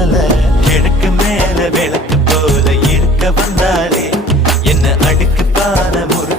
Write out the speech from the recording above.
முன்னால கிழக்கு மேல விளக்கு போல இருக்க வந்தாலே என்ன அடுக்கு பான முறு